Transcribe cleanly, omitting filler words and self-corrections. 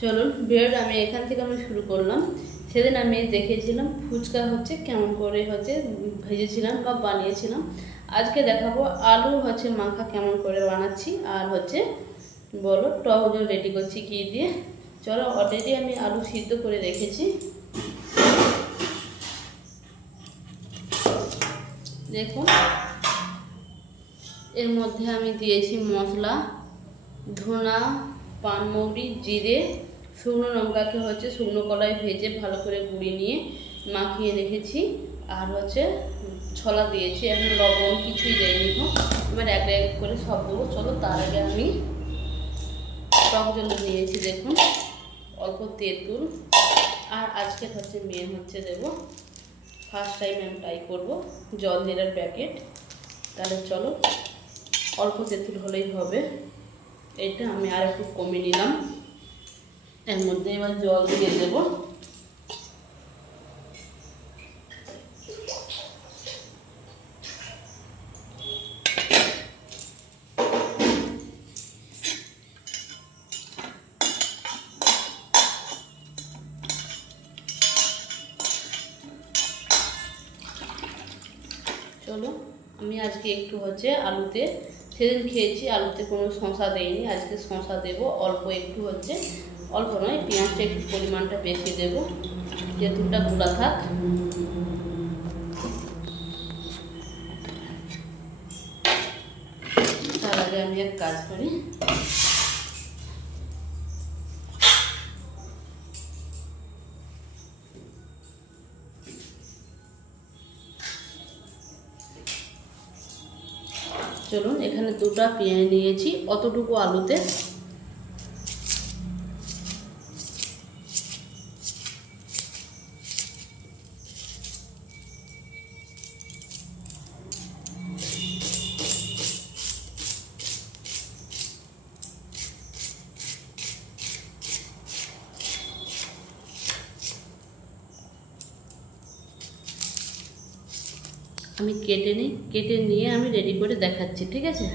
চলুন ভিডিওটা এখান থেকে শুরু করলাম। সেদিন আমি দেখিয়েছিলাম ফুচকা কেমন করে ভেজেছিলাম বা বানিয়েছিলাম। আজকে দেখাবো আলু মাখা কেমন করে বানাচ্ছি, আর বলো টক দই রেডি করছি কি দিয়ে। চলো, অলরেডি আমি আলু সিদ্ধ করে রেখেছি। দেখুন, এর মধ্যে আমি দিয়েছি মশলা, ধনা, পানমৌরি, জিরে, শুকনো লঙ্কাকে শুকনো কড়াই ভেজে ভালো করে গুঁড়িয়ে নিয়ে মাখিয়ে রেখেছি। আর ছলা দিয়েছি, এখন লবণ কিছুই দেয়নি। এবার এক এক করে সব দেবো। চলো, তার আগে আমি টক জল দিয়েছি। দেখুন, অল্প তেঁতুল, আর আজকে মেন দেবো, ফার্স্ট টাইম আমি ট্রাই করবো জল জিরার প্যাকেট। তাহলে চলো, অল্প তেঁতুল হলেই হবে। এটা আমি আর একটু কমিয়ে নিলাম। এর মধ্যে এবার জল দিয়ে দেব। চলো, আমি আজকে একটু আলুতে, সেদিন খেয়েছি আলুতে কোনো শসা দেয়নি, আজকে শসা দেব। অল্প একটু অল্প নয়, পেঁয়াজটা একটু পরিমাণটা বেশি দেব, তেঁতুলটা গুঁড়া থাক। তার আগে আমি এক কাজ করি, চলুন, এখানে দুটো পেঁয়াজ নিয়েছি অতটুকু আলুতে। আমি কেটে নিয়ে আমি রেডি করে দেখাচ্ছি, ঠিক আছে।